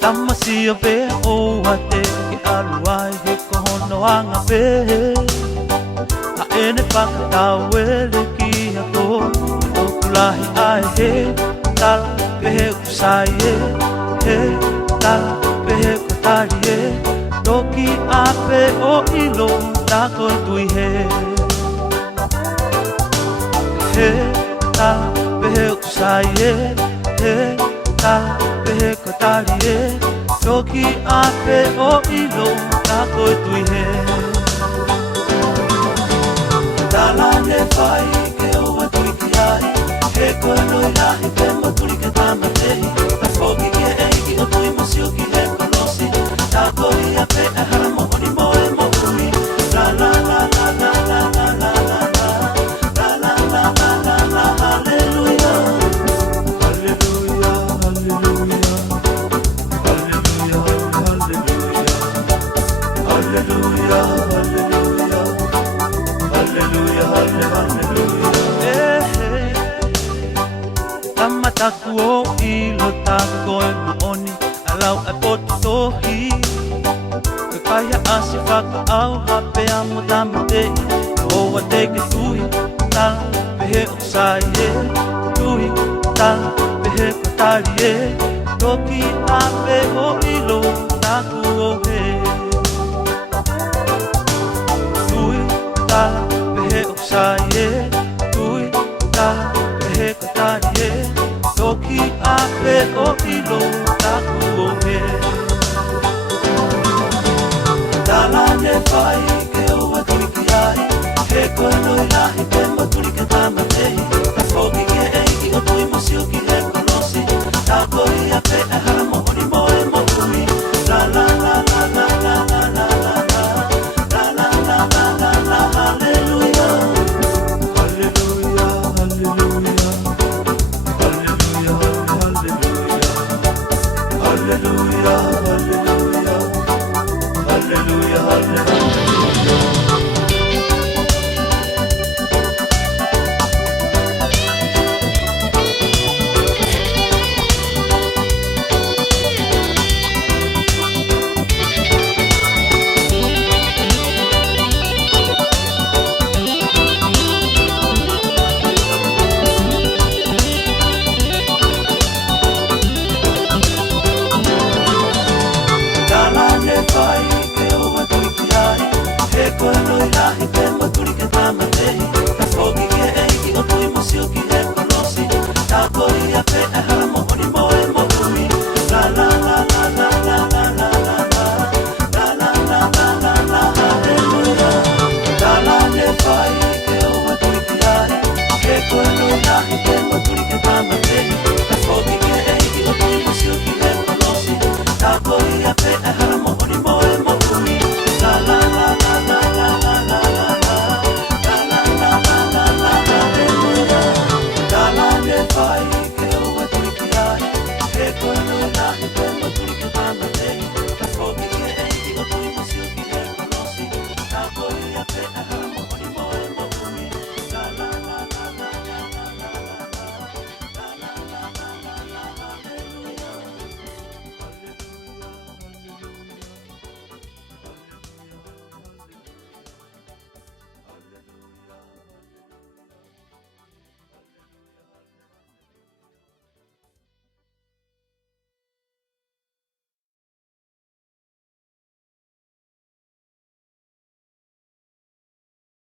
Tamasio pe o ate ke aluai he kohono anga pe a ene pakatawele ki ako o kulahi ai he tala pe he usai he tala pe he kotari he toki ape o ilo tako tui he tala pe he usai he tala pe he kotari he toki ape o ilo tako tui he tala ne fai ke o atui ki ai he kono ilahi pe maturi ke tamatei ta foki ke eiki o tui masio ki he kolosi tako i ape e haramo oni moe mo tui la la la la la la la la la la la la la la la hallelujah hallelujah hallelujah hallelujah hallelujah hallelujah hallelujah tamataku o ilo tako e maoni alau e potohi ke kaya asi whaka au hape amo tamatei o wa teke tui tala pehe o sai e tui tala pehe kotari e toki ape o ilo taku o he tui tala pehe o sai e tui tala pehe kotari e toki ape o ilo taku o he tala ne fai